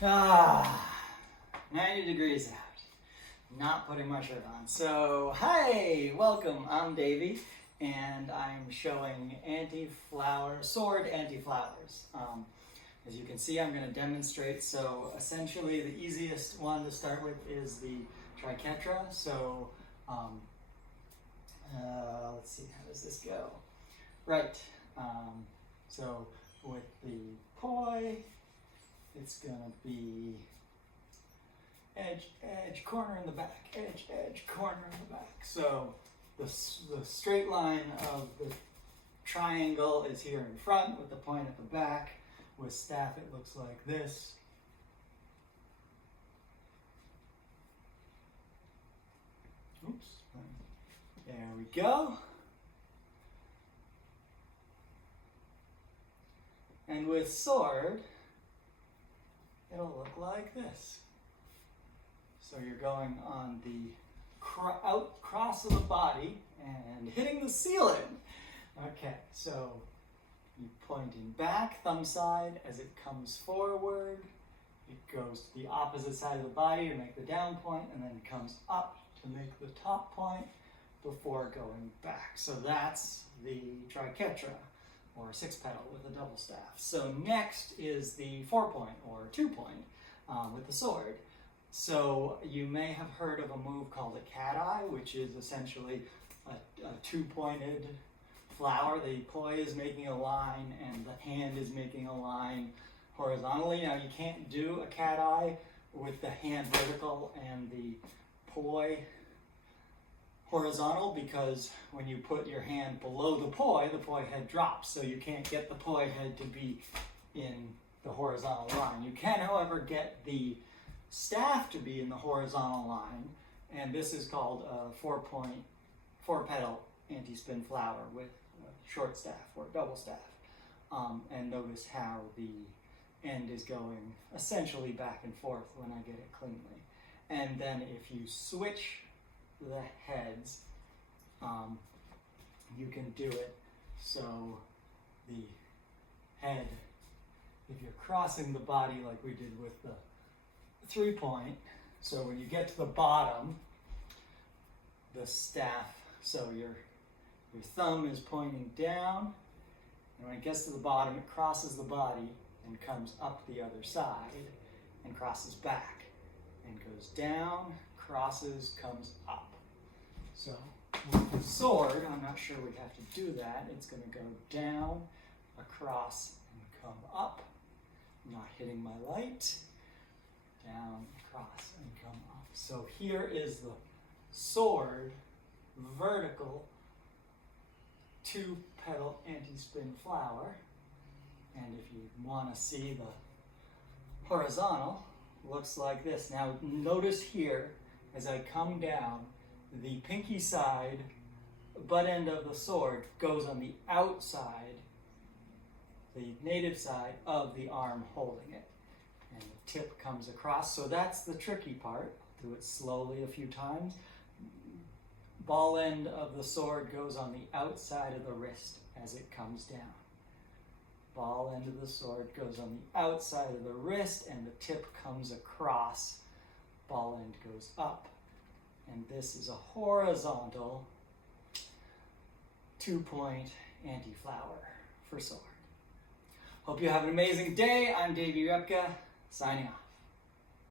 Ah, 90 degrees out. Not putting my shirt on. So, hi, welcome. I'm Davy, and I'm showing sword anti-flowers. As you can see, I'm going to demonstrate. So, essentially, the easiest one to start with is the triquetra. So, let's see, how does this go? Right. So, with the poi, it's going to be edge, edge, corner in the back, edge, edge, corner in the back. So the straight line of the triangle is here in front with the point at the back. With staff, it looks like this. Oops. There we go. And with sword, it'll look like this. So you're going on the cross of the body and hitting the ceiling. Okay, so you're pointing back, thumb side, as it comes forward. It goes to the opposite side of the body to make the down point, and then comes up to make the top point before going back. So that's the triquetra, or 6-petal with a double staff. So next is the 4-point or 2-point with the sword. So you may have heard of a move called a cat-eye, which is essentially a 2-pointed flower. The poi is making a line and the hand is making a line horizontally. Now you can't do a cat-eye with the hand vertical and the poi horizontal, because when you put your hand below the poi head drops, so you can't get the poi head to be in the horizontal line. You can, however, get the staff to be in the horizontal line, and this is called a 4-petal anti-spin flower with a short staff or double staff. And notice how the end is going essentially back and forth when I get it cleanly. And then if you switch the heads, you can do it so the head, if you're crossing the body like we did with the 3-point, so when you get to the bottom, the staff, so your thumb is pointing down, and when it gets to the bottom, it crosses the body and comes up the other side and crosses back and goes down, crosses, comes up. So with the sword, I'm not sure we have to do that. It's going to go down, across, and come up. I'm not hitting my light. Down, across, and come up. So here is the sword vertical 2-petal anti-spin flower. And if you want to see the horizontal, looks like this. Now notice here, as I come down, the pinky side, butt end of the sword, goes on the outside, the native side of the arm holding it. And the tip comes across. So that's the tricky part. Do it slowly a few times. Ball end of the sword goes on the outside of the wrist as it comes down. Ball end of the sword goes on the outside of the wrist, and the tip comes across. Ball end goes up. And this is a horizontal 2-point anti-flower for sword. Hope you have an amazing day. I'm Davy, signing off.